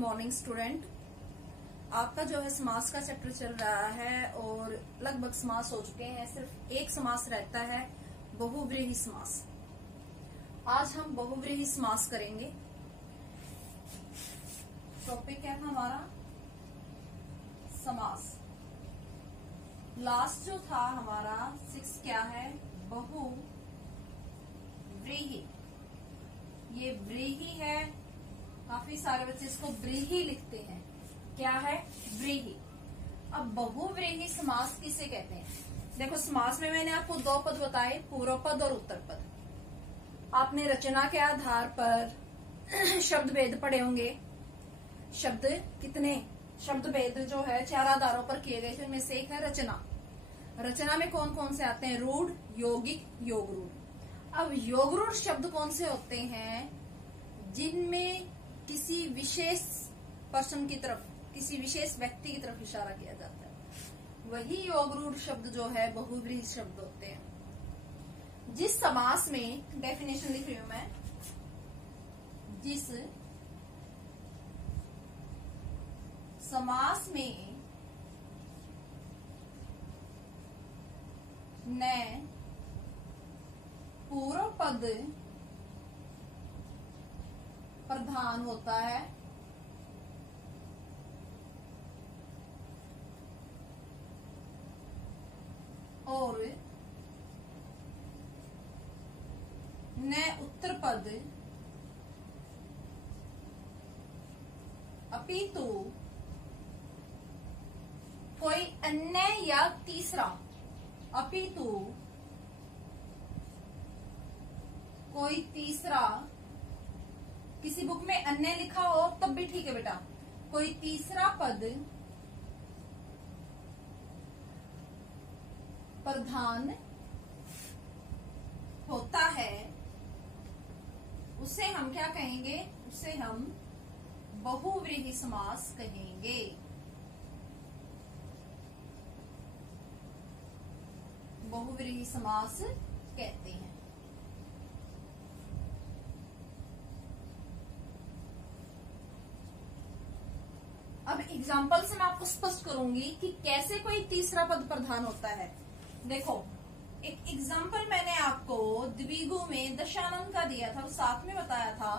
Morning student. आपका जो है समास का चैप्टर चल रहा है और लगभग समास हो चुके हैं। सिर्फ एक समास रहता है, बहुव्रीहि समास। आज हम बहुव्रीहि समास करेंगे। टॉपिक क्या था हमारा? समास। लास्ट जो था हमारा 6 क्या है? बहुव्रीहि। ये व्रीहि है। काफी सारे बच्चे इसको व्रीहि लिखते हैं। क्या है? व्रीहि। अब बहुव्रीहि समास किसे कहते हैं? देखो, समास में मैंने आपको 2 पद बताए, पूर्व पद और उत्तर पद। आपने रचना के आधार पर शब्द भेद पढ़े होंगे। शब्द कितने? शब्द भेद जो है 4 आधारों पर किए गए थे, उनमें से एक है रचना। रचना में कौन कौन से आते हैं? रूढ़, यौगिक, योग रूढ़। अब योग रूढ़ शब्द कौन से होते हैं? जिनमें किसी विशेष पर्सन की तरफ, किसी विशेष व्यक्ति की तरफ इशारा किया जाता है, वही योग रूढ़ शब्द जो है बहुव्रीहि शब्द होते हैं। जिस समास में, डेफिनेशन लिख रही हूं मैं, जिस समास में न पूर्व पद प्रधान होता है और न उत्तर पद, अपितु कोई अन्य या तीसरा, अपितु कोई तीसरा, किसी बुक में अन्य लिखा हो तब भी ठीक है बेटा, कोई तीसरा पद प्रधान होता है, उसे हम क्या कहेंगे? उसे हम बहुव्रीहि समास कहेंगे। बहुव्रीहि समास कहते हैं। अब एग्जाम्पल से मैं आपको स्पष्ट करूंगी कि कैसे कोई तीसरा पद प्रधान होता है। देखो, एक एग्जाम्पल मैंने आपको द्विगु में दशानन का दिया था, और साथ में बताया था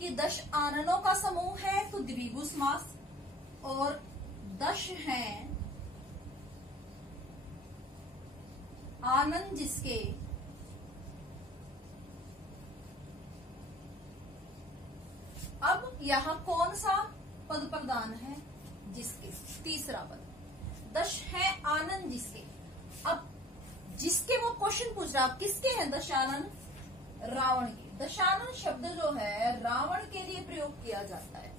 कि 10 आननों का समूह है तो द्विगु समास, और 10 हैं आनन जिसके, अब यहां कौन सा पद प्रधान है? जिसके, तीसरा पद। 10 है आनन जिसके। अब जिसके वो क्वेश्चन पूछ रहा, किसके हैं 10 आनन? रावण के। दशानन शब्द जो है रावण के लिए प्रयोग किया जाता है,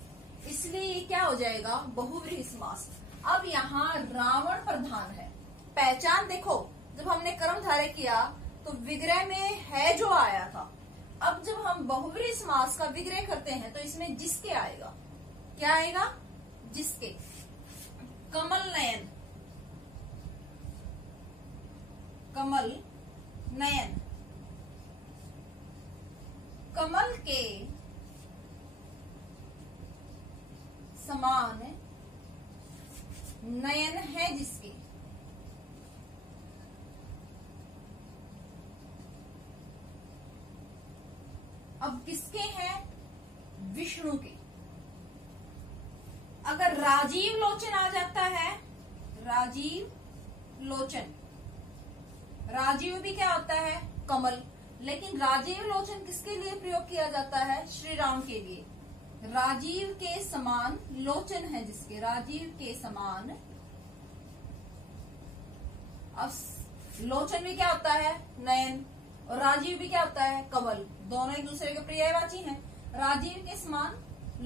इसलिए क्या हो जाएगा? बहुव्रीहि समास। अब यहाँ रावण प्रधान है। पहचान देखो, जब हमने कर्मधारय किया तो विग्रह में है जो आया था। अब जब हम बहुव्रीहि समास का विग्रह करते हैं तो इसमें जिसके आएगा। क्या आएगा? जिसके। कमल नयन, कमल नयन। कमल के समान नयन है जिसके। अब किसके हैं? विष्णु के। अगर राजीव लोचन आ जाता है, राजीव लोचन, राजीव भी क्या होता है? कमल। लेकिन राजीव लोचन किसके लिए प्रयोग किया जाता है? श्री राम के लिए। राजीव के समान लोचन है जिसके, राजीव के समान। अब लोचन भी क्या होता है? नयन। और राजीव भी क्या होता है? कमल। दोनों एक दूसरे के पर्यायवाची हैं। राजीव के समान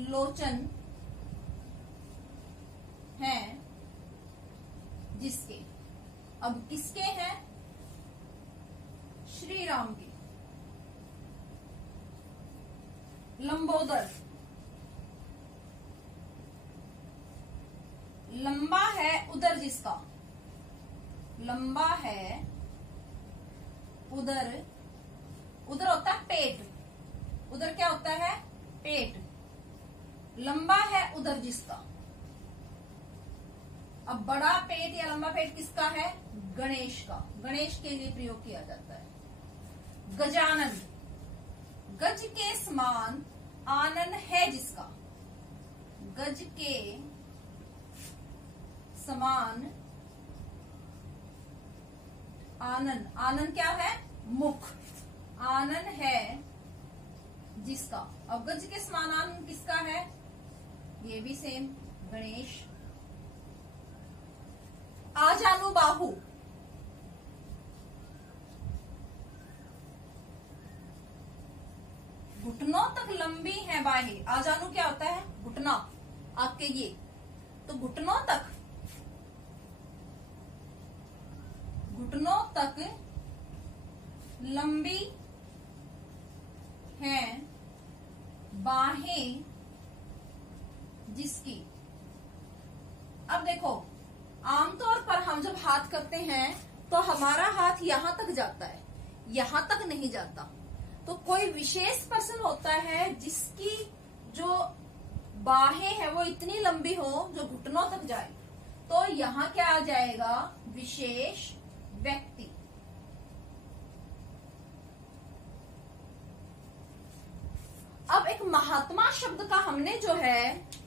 लोचन हैं जिसके। अब किसके हैं? श्री राम के। लंबोदर, लंबा है उदर जिसका, लंबा है उदर, उदर होता है पेट, उदर क्या होता है? पेट। लंबा है उदर जिसका। अब बड़ा पेट या लंबा पेट किसका है? गणेश का। गणेश के लिए प्रयोग किया जाता है। गजानन, गज के समान आनन है जिसका। गज के समान आनन, आनन क्या है? मुख। आनन है जिसका। अब गज के समान आनन किसका है? ये भी सेम, गणेश। आजानु बाहु, घुटनों तक लंबी है बाहें। आजानु क्या होता है? घुटना, आपके ये। तो घुटनों तक, घुटनों तक लंबी है बाहें जिसकी। अब देखो, आमतौर पर हम जब हाथ करते हैं तो हमारा हाथ यहां तक जाता है, यहां तक नहीं जाता। तो कोई विशेष पर्सन होता है जिसकी जो बाहें हैं वो इतनी लंबी हो जो घुटनों तक जाए, तो यहां क्या आ जाएगा? विशेष व्यक्ति। अब एक महात्मा शब्द का हमने जो है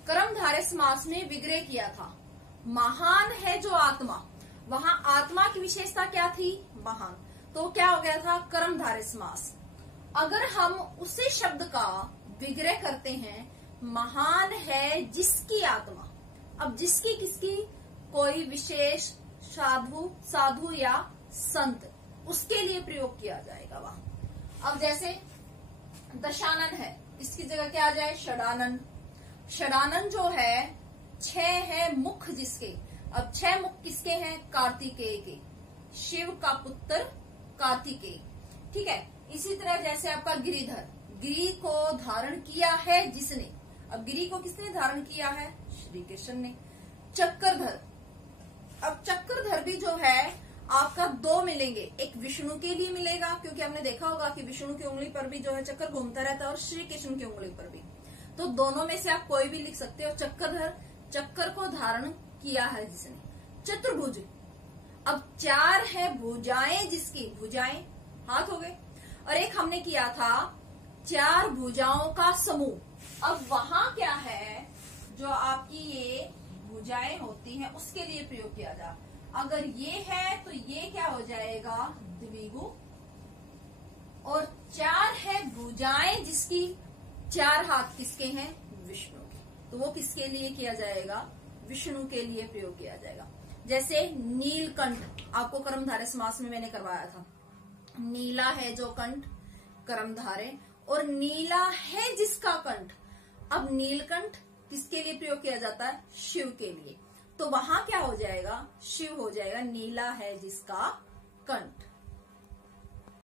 कर्मधारय समास में विग्रह किया था। महान है जो आत्मा, वहां आत्मा की विशेषता क्या थी? महान। तो क्या हो गया था? कर्मधारय समास। अगर हम उसी शब्द का विग्रह करते हैं, महान है जिसकी आत्मा। अब जिसकी किसकी? कोई विशेष साधु, साधु या संत, उसके लिए प्रयोग किया जाएगा वहां। अब जैसे दशानन है, इसकी जगह क्या आ जाए? षडानन। षडानन जो है 6 है मुख जिसके। अब 6 मुख किसके हैं? कार्तिकेय के, शिव का पुत्र कार्तिकेय। ठीक है। इसी तरह जैसे आपका गिरिधर, गिरी को धारण किया है जिसने। अब गिरी को किसने धारण किया है? श्री कृष्ण ने। चक्रधर, अब चक्रधर भी जो है आपका 2 मिलेंगे। एक विष्णु के लिए मिलेगा, क्योंकि हमने देखा होगा कि विष्णु की उंगली पर भी जो है चक्र घूमता रहता है, और श्री कृष्ण की उंगली पर भी। तो दोनों में से आप कोई भी लिख सकते हो। चक्रधर, चक्र को धारण किया है जिसने। चतुर्भुज, अब 4 है भुजाएं जिसकी। भुजाएं हाथ हो गए। और एक हमने किया था 4 भुजाओं का समूह। अब वहां क्या है? जो आपकी ये भुजाएं होती हैं उसके लिए प्रयोग किया जा। अगर ये है तो ये क्या हो जाएगा? द्विगु। और 4 है भुजाएं जिसकी, 4 हाथ किसके हैं? विष्णु के। तो वो किसके लिए किया जाएगा? विष्णु के लिए प्रयोग किया जाएगा। जैसे नीलकंठ, आपको कर्मधारय समास में मैंने करवाया था। नीला है जो कंठ, कर्मधारय। और नीला है जिसका कंठ। अब नीलकंठ किसके लिए प्रयोग किया जाता है? शिव के लिए। तो वहां क्या हो जाएगा? शिव हो जाएगा। नीला है जिसका कंठ।